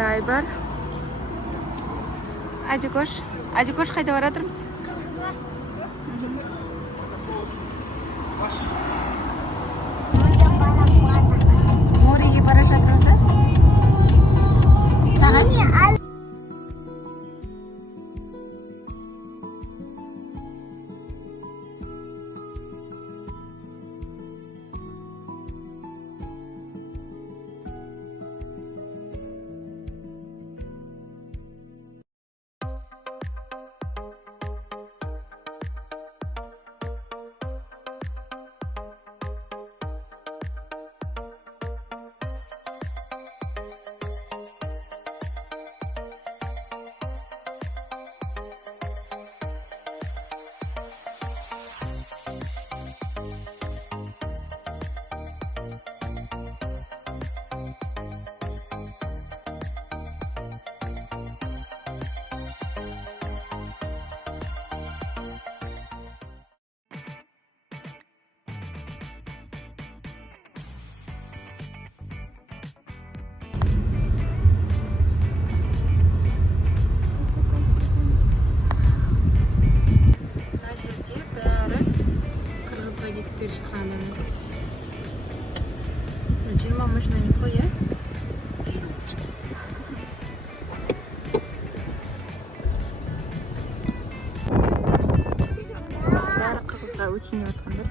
Артта Айбар. Адикош қайда баратырмыз? Мореге бара жатырмыз. Бәрі қырғызға кетіп бер жатқаны. 20 машина емес қой, е? Бәрі қырғызға өтейін жатқандар.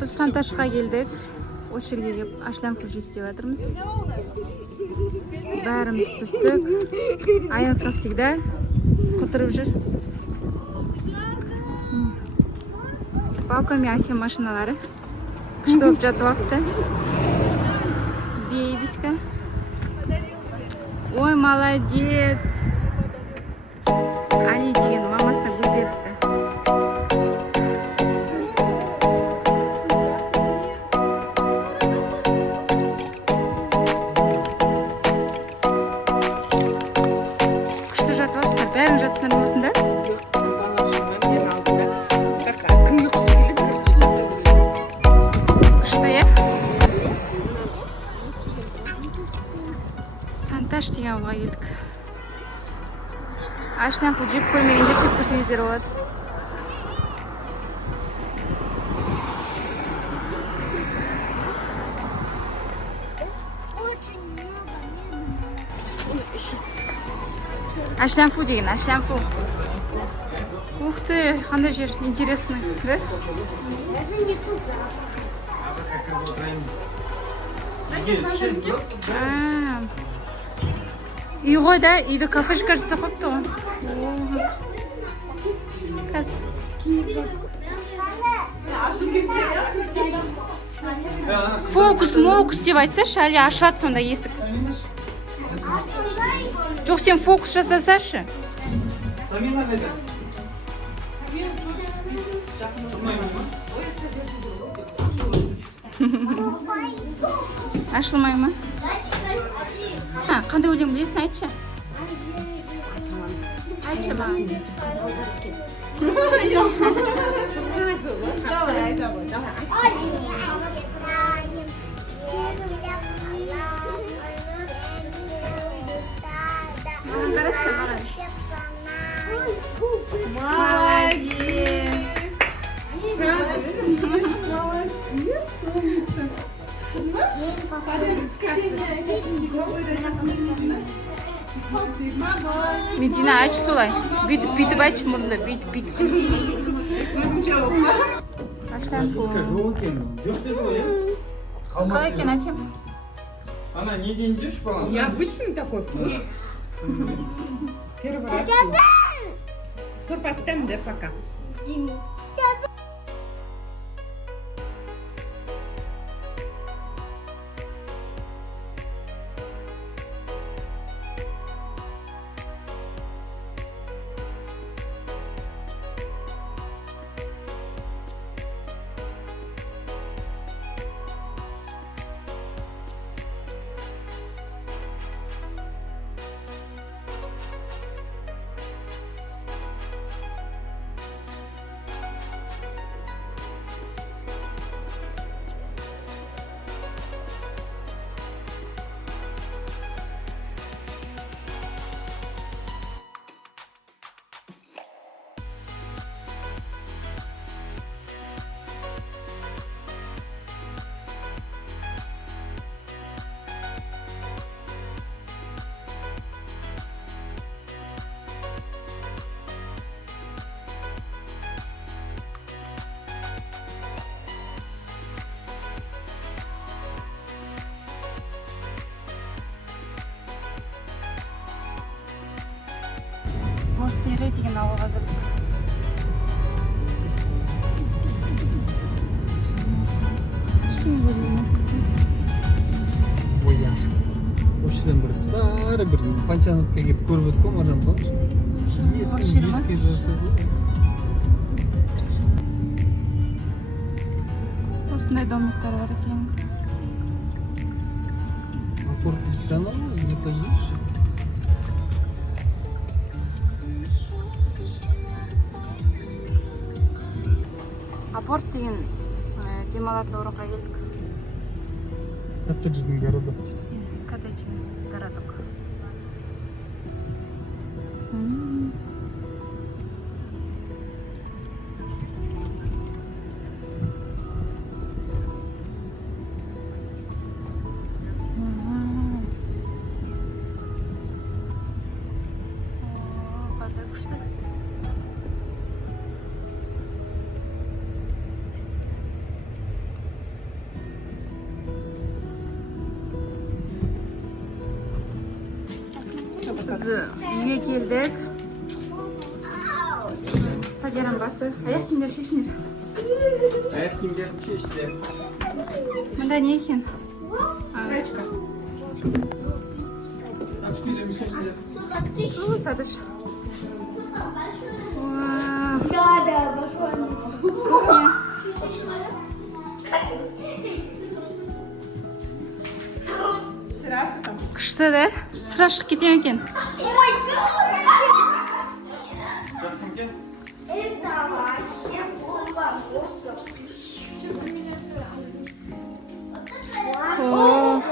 Біз Санташқа келдік. Осы жерге келіп ашлям фужик деп жатырмыз. Бәріміз түстік. Аянка всегда құтырып жүр. Баука мен Асия машиналары күшті болып жатып алыпты. Бейбиска. Ой, молодец. Ани деген мамасына гүл беріпті. Күшті жатып алыпсыздар. Бәрің жатсыңдар ма осында? Санташ деген ауылға келдік. Ашлям фужик көрмегендер сөйтіп көрсеңіздер болады. Ашлям фу деген, ашлям фу. Ух ты, қандай жер, интересный, да? Үй ғой да, үйді кафешка жасап қойыпты ғой. Қазір. Фокус деп айтсашы, әлі ашылады сонда есік. Жоқ, сен фокус жасасашы. Ашылмай ма? Қандай өлең білесің, айтшы. Айтшы маған. Давай, айтамын. Маған қарашы, маған. Молодец! Медина, айтшы солай. Бүйтіп айтшы мұрында, бүйтіп. Ашлампу. Қалай екен, Асим? Она не дендишь, баланс? Необычный такой вкус. Первый раз. Все, поставим, да, пока. Мостері деген ауылға кірдік. Осыдан бір старый бір пансионатқа келіп көріп өткен маржан помнишь? Ескі жасады. Осындай домиктар бар екен. Апорт страна, где-то здесь. Апорт деген демалатын орынға келдік. Коттеджный городок. Коттеджный городок. Қандай күшті. Біз үйге келдік. Садерам басы. Аяқ киімдер шешіңдер. Аяқ киімдерді шешті. Мында не екен? Рачка. Тапшкелерді шешті. Садыш. Да, большой. Кухня. Терраса там. Күшті, да? Сразу шығып кетем екен. Жақсың кен? Это вообще бомба. О,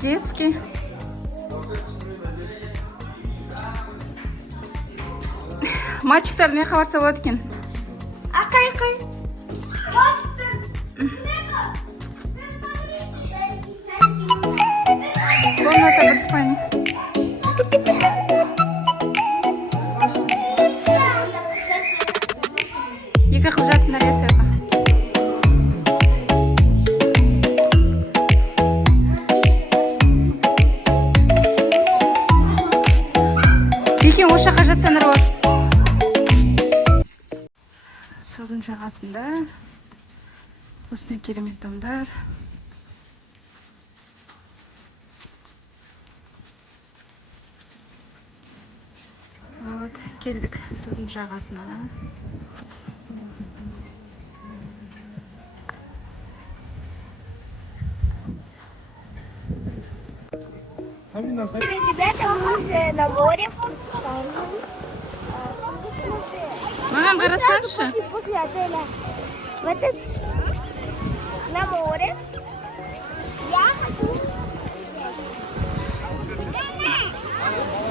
детский. Мальчиктар не хабарса болады екен. Акай. Комната бір спальня. Екі қыз жатыңдар иә сыртқа. Екеуің осы жаққа жатсаңдар болады. Судың жағасында осындай керемет домдар. Вот, келдік судың жағасына. Ребята, мы уже на море. Маған қарасаңшы. После отеля. В этот... На море. Я хочу...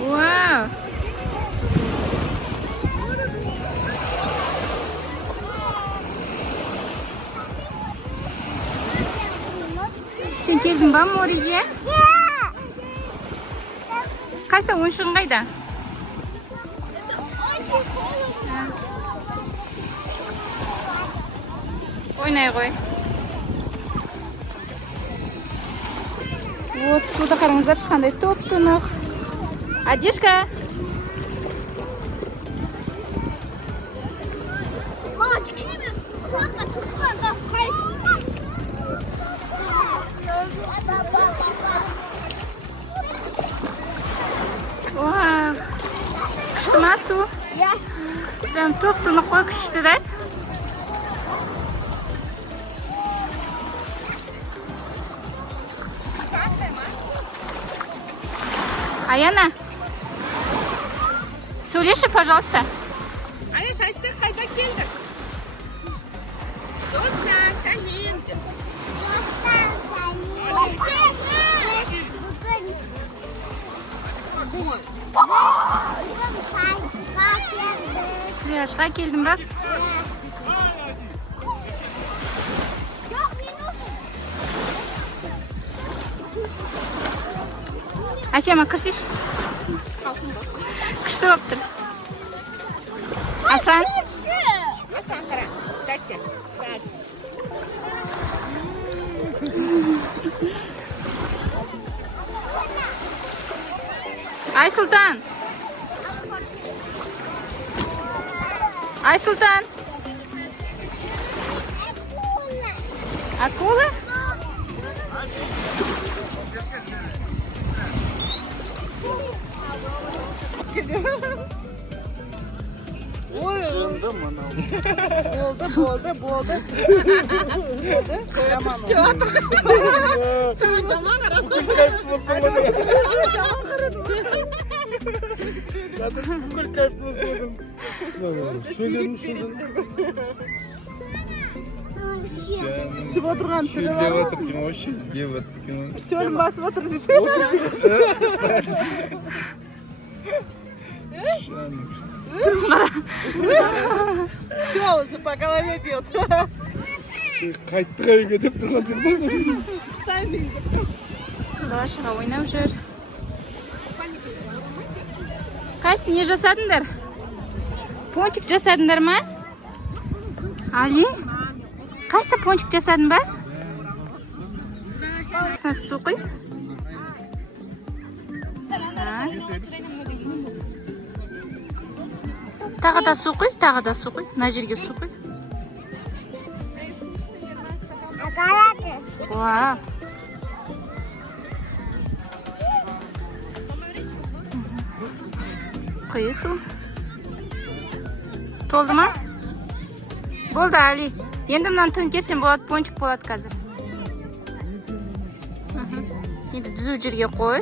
Вау. Сен келдің ба мореге? Қайсы ойыншығың қайда? Ойнай ғой. Вот, суда қараңыздар, қандай топ-тұнық. Одежка. Мальчики, сколько тут Вау. Күшті ма су? Прям топ-тұнық қой, күшті да? Аяна, сөйлеші, пожалуйста. Аяш, айтсақ қайда келдік? Достар, сәлем деп. Пляжға келдім бірақ. Асема, кірсеш? Күшті болып тұр. Асан? Асан қара. Дәтсе. Айсұлтан! Айсұлтан! Акула? Жынды мынау. Болды. Болды, қоямам. Жаман қарадым. Бүкіл кайф болсын. Шөлден. Ішіп отырған түрі бар. Деп отыр кино, вообще деп отыр кино. Шөлін басып отыр десе. Все, уже по голове бьет. Қайттыға үйге деп тұрған сияқты. Бала-шаға ойнап жүр. Қайсы, не жасадыңдар? Пончик жасадыңдар ма? Али? Қайсы пончик жасадың ба? Су құй. Тағы да су құй, Мына жерге су құй. Вау. Құй су. Толды ма? Болды, Али. Енді мынаны төңкерсем болады, пончик болады қазір. Енді түзу жерге қой.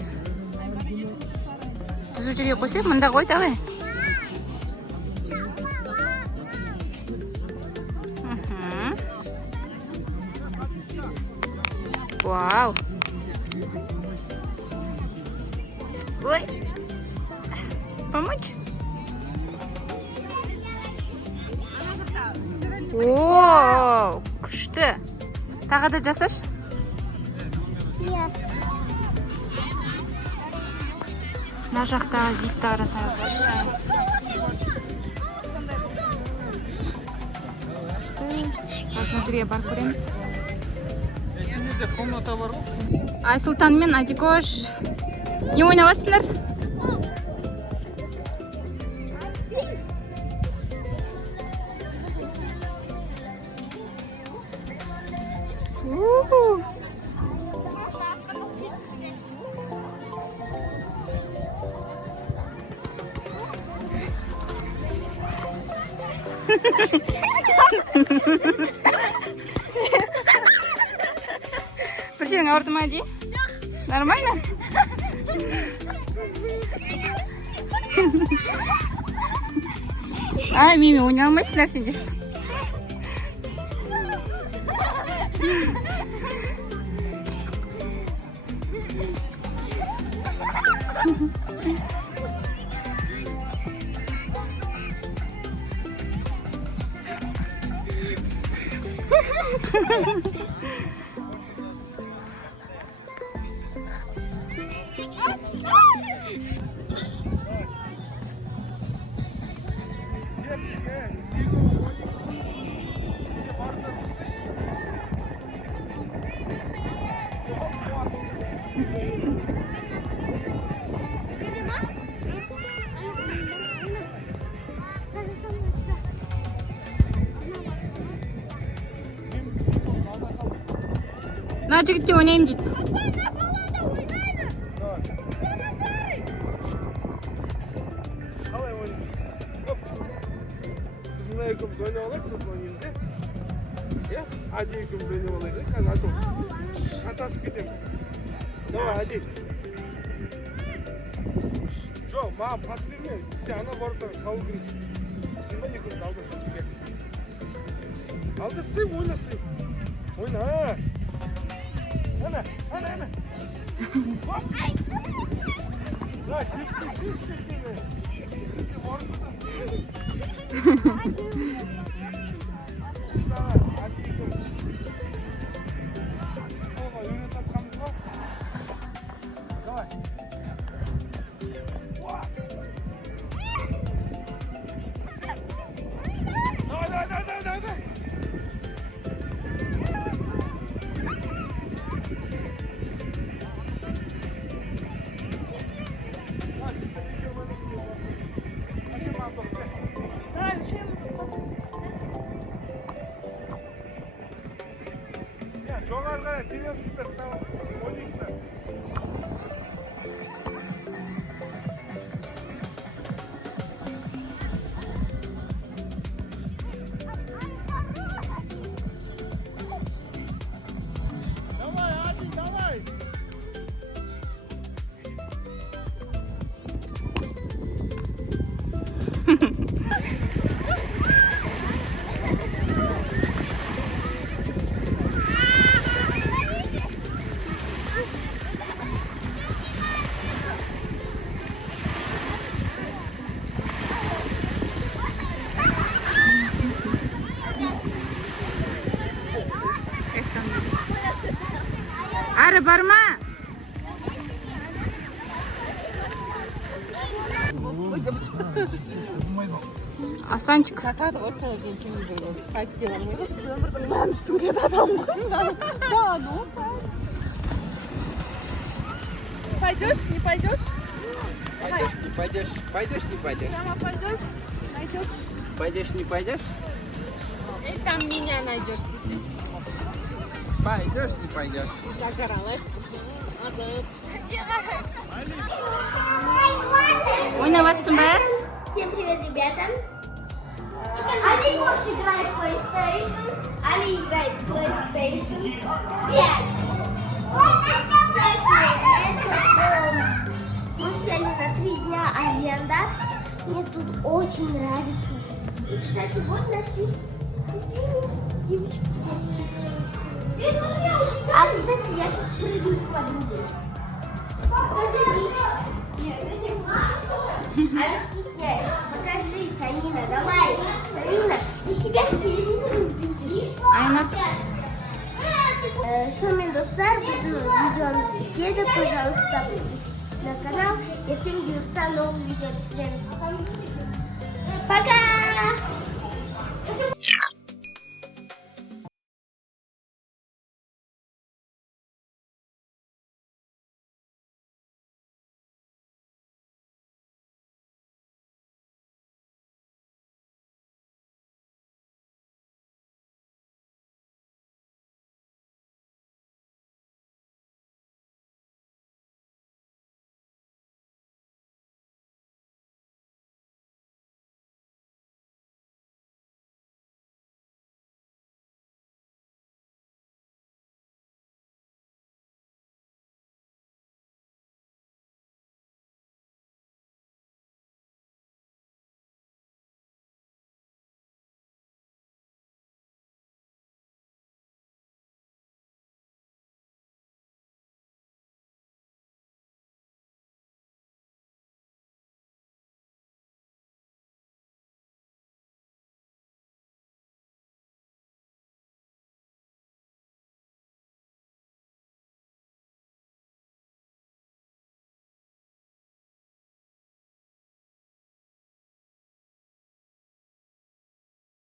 Түзу жерге қойсақ, мында қой, давай. Вау. Ой. Помочь? Ооо, күшті. Тағы да жасаш? Мына жақтағы гидті қарасаңыздаршы. Қазір жерге барып көреміз. Есіңізде комната бар ғой? Айсұлтан мен Адикош не ойнап жатсыңдар? Бір жерің ауырды ма, Ди? Нормально? Ай, Мими, ойнай алмайсыңдар сендер. На жігітте ойнайын дейді. Қалай ойнаймыз? Біз мына екеуміз ойнап алайық, сосын ойнаймыз, иә? Ади екеуміз ойнап алайық, қазір а то шатасып кетеміз. Давай, Ади. Жоқ, маған пас берме, сен ана воротаға салу керексің. Сен ба екеуміз алдасамыз, кел. Алдасың, ойнасың. Ойна, Ана. Да, кепсің сені. Жоғарыға тереңсіздер ставып ойнайсыздар. Давай, Ади, давай! Ары барма. Астанчик. Жатады ғой целый день телевизорға. Сайтке бармай ғой, сіз өмірдің мәнін түсінген адам ғой. Да, ну. Пойдешь, не пойдешь? Пойдешь, не пойдешь, пойдешь, не пойдешь, Прямо пойдешь, найдешь. пойдешь, не пойдешь, И там меня найдешь. пойдешь, не пойдешь. Загоралась. Ойнаватсың ба? Всем привет, ребята! Али больше играет в PlayStation. Али играет в PlayStation 5. Мы сели на 3 дня аренда. Мне тут очень нравится. И, кстати, вот наши девочки. А, кстати, я тут прыгаю с подругой. Она стесняется. Покажи, Санина, давай. Санина, ты себя в телевизоре видишь? Айна. Сонымен достар, біздің видеомыз бітеді. Пожалуйста, подпишитесь на канал. Ертең бұйыртса новый видео түсіреміз. Пока!